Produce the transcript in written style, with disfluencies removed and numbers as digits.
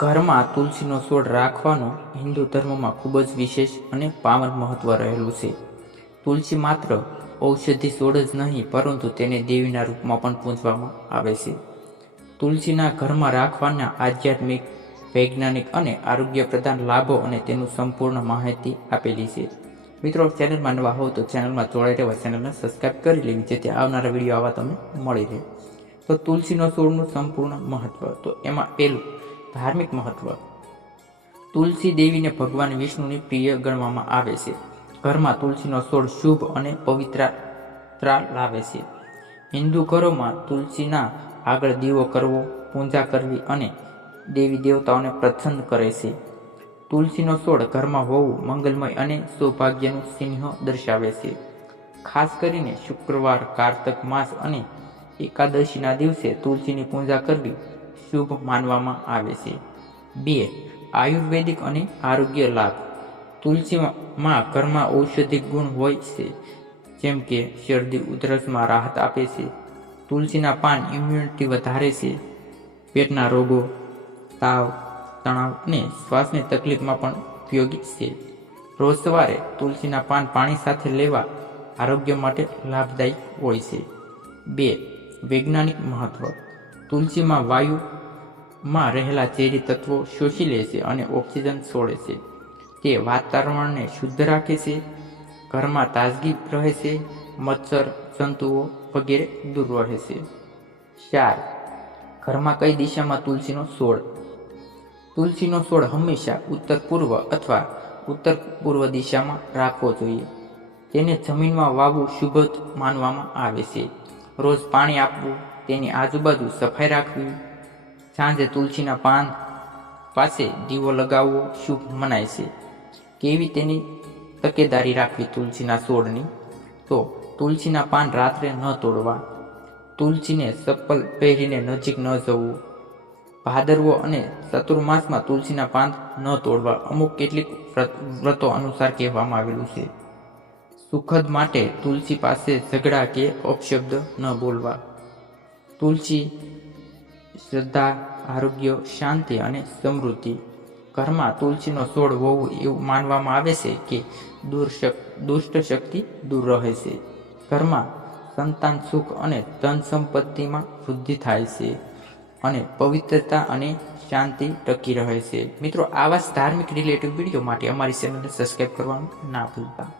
ઘરમાં તુલસીનો છોડ રાખવાનું હિન્દુ ધર્મમાં ખૂબ જ વિશેષ અને પાવન મહત્વ રહેલું છે. તુલસી માત્ર ઔષધિ છોડ જ નહીં, પરંતુ તેને દેવીના રૂપમાં પણ પૂજવામાં આવે છે. તુલસીના ઘરમાં રાખવાના આધ્યાત્મિક, વૈજ્ઞાનિક અને આરોગ્યપ્રદાન લાભો અને તેનું સંપૂર્ણ માહિતી આપેલી છે. મિત્રો, ચેનલમાં નવા હોવ તો ચેનલમાં જોડાઈ રહેવા ચેનલને સબસ્ક્રાઈબ કરી લેવી, જેથી આવનારા વિડીયો આવા તમને મળી રહે. તો તુલસીનો છોડનું સંપૂર્ણ મહત્વ, તો એમાં પહેલું ધાર્મિક મહત્વ. તુલસી દેવીને ભગવાન વિષ્ણુની પ્રિય ગણવામાં આવે છે. ઘરમાં તુલસીનો છોડ શુભ અને પવિત્રતા લાવે છે. હિન્દુ ઘરોમાં તુલસીના આગળ દીવો કરવો, પૂજા કરવી અને દેવી દેવતાઓને પ્રસન્ન કરે છે. તુલસીનો છોડ ઘરમાં હોવું મંગલમય અને સૌભાગ્યનું ચિહ્ન દર્શાવે છે. ખાસ કરીને શુક્રવાર, કારતક માસ અને એકાદશીના દિવસે તુલસીની પૂજા કરવી શુભ માનવામાં આવે છે. 2. આયુર્વેદિક અને આરોગ્ય લાભ. તુલસીમાં ઘરમાં ઔષધિક ગુણ હોય છે, જેમ કે શરદી ઉધરસમાં રાહત આપે છે. તુલસીના પાન ઇમ્યુનિટી વધારે છે. પેટના રોગો, તાવ, તણાવ અને શ્વાસની તકલીફમાં પણ ઉપયોગી છે. રોજ સવારે તુલસીના પાન પાણી સાથે લેવા આરોગ્ય માટે લાભદાયી હોય છે. 2. વૈજ્ઞાનિક મહત્વ. તુલસીમાં વાયુમાં રહેલા ઝેરી તત્વો શોષી લે છે અને ઓક્સિજન છોડે છે. તે વાતાવરણને શુદ્ધ રાખે છે. ઘરમાં તાજગી રહે છે. મચ્છર, જંતુઓ વગેરે દૂર રહે છે. 4. ઘરમાં કઈ દિશામાં તુલસીનો છોડ. તુલસીનો છોડ હંમેશા ઉત્તર પૂર્વ અથવા ઉત્તર પૂર્વ દિશામાં રાખવો જોઈએ. તેને જમીનમાં વાવવું શુભ માનવામાં આવે છે. રોજ પાણી આપવું, તેની આજુબાજુ સફાઈ રાખવી, સાંજે તુલસીના પાન પાસે દીવો લગાવવો શુભ મનાય છે. કેવી તેની તકેદારી રાખવી તુલસીના છોડની? તો તુલસીના પાન રાત્રે ન તોડવા. તુલસીને ચપ્પલ પહેરીને નજીક ન જવું. ભાદરવો અને ચતુર્માસમાં તુલસીના પાન ન તોડવા અમુક કેટલીક વ્રતો અનુસાર કહેવામાં આવેલું છે. સુખદ માટે તુલસી પાસે ઝઘડા કે અપશબ્દ ન બોલવા. તુલસી શ્રદ્ધા, આરોગ્ય, શાંતિ અને સમૃદ્ધિ. ઘરમાં તુલસીનો છોડ હોવું એવું માનવામાં આવે છે કે દુષ્ટ શક્તિ દૂર રહે છે. ઘરમાં સંતાન સુખ અને ધન સંપત્તિમાં વૃદ્ધિ થાય છે અને પવિત્રતા અને શાંતિ ટકી રહે છે. મિત્રો, આવા જ ધાર્મિક રિલેટિવ વિડીયો માટે અમારી ચેનલને સબસ્ક્રાઈબ કરવાનું ના ભૂલતા.